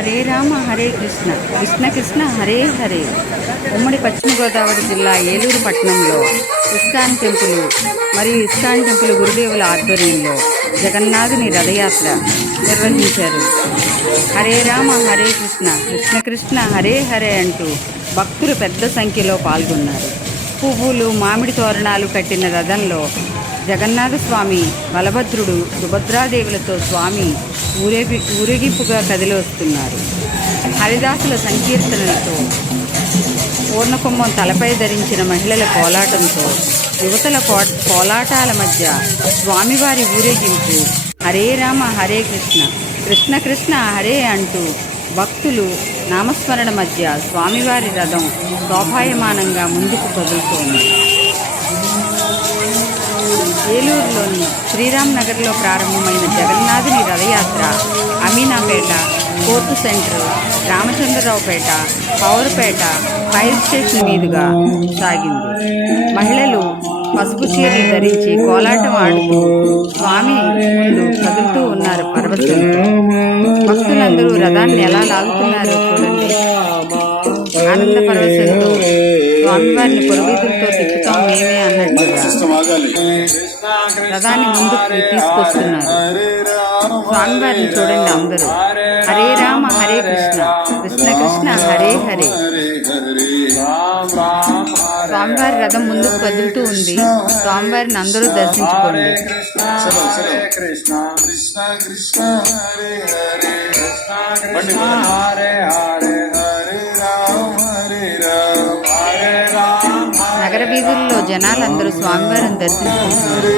హరే రామ హరే కృష్ణ కృష్ణ కృష్ణ హరే హరే. ఉమ్మడి పశ్చిమ గోదావరి జిల్లా ఏలూరు పట్టణంలో ఇస్కాన్ టెంపుల్ మరియు ఇస్కాన్ టెంపుల్ గురుదేవుల ఆధ్వర్యంలో జగన్నాథుని రథయాత్ర నిర్వహించారు. హరే రామ హరే కృష్ణ కృష్ణ కృష్ణ హరే హరే అంటూ భక్తులు పెద్ద సంఖ్యలో పాల్గొన్నారు. పువ్వులు, మామిడి తోరణాలు కట్టిన రథంలో జగన్నాథ స్వామి, బలభద్రుడు, సుభద్రాదేవులతో స్వామి ఊరేగింపుగా కదిలి వస్తున్నారు. హరిదాసుల సంకీర్తనలతో, పూర్ణకుంభం తలపై ధరించిన మహిళల కోలాటంతో, యువతల కోలాటాల మధ్య స్వామివారి ఊరేగింపు హరే రామ హరే కృష్ణ కృష్ణ కృష్ణ హరే అంటూ భక్తులు నామస్మరణ మధ్య స్వామివారి రథం శోభాయమానంగా ముందుకు కదులుతోంది. ఏలూరులోని శ్రీరామ్ నగర్లో ప్రారంభమైన జగన్నాథుని రథయాత్ర Aminapeta, court center, Ramachandraraopeta, Paurapeta, fire station మీదుగా సాగింది. మహిళలు పసుపు చీరలు ధరించి కోలాటం ఆడుతూ స్వామి ముందు కదులుతూ ఉన్నారు పరవశంతో. భక్తులందరూ రథాన్ని ఎలా లాగుతున్నారో చూడండి. ఆనంద పరవశంతో స్వామివారిని పొరువీధులతో తిప్పుతాం మేమే అన్నట్టుగా రథాన్ని ముందుకు తీసుకొస్తున్నారు. స్వామివారిని చూడండి అందరూ. హరే రామ హరే కృష్ణ కృష్ణ కృష్ణ హరే హరే. స్వామివారి రథం ముందుకు కదులుతూ ఉంది. స్వామివారిని అందరూ దర్శించుకోండి. నగర వీధుల్లో జనాలందరూ స్వామివారిని దర్శించుకుంటున్నారు.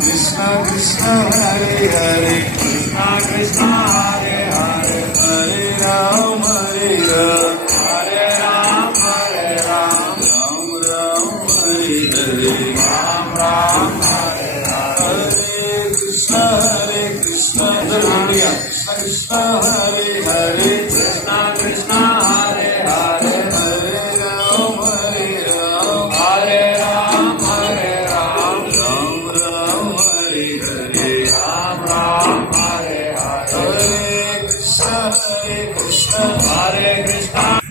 కృష్ణ కృష్ణ హరే హరే కృష్ణ కృష్ణ హరే హరే హరే రామ హరే రామ హరే రామ హరే రామ రామ రామ హరే హరే రామ రామ హరే హరే కృష్ణ హరే కృష్ణ కృష్ణ కృష్ణ హరే హరే కృష్ణ కృష్ణ హరే హరే హరే రామ హరే రామ హరే రామ హరే రామ రామ రామ హరే హరే రామ రామ హరే హరే హరే కృష్ణ హరే కృష్ణ హరే కృష్ణ.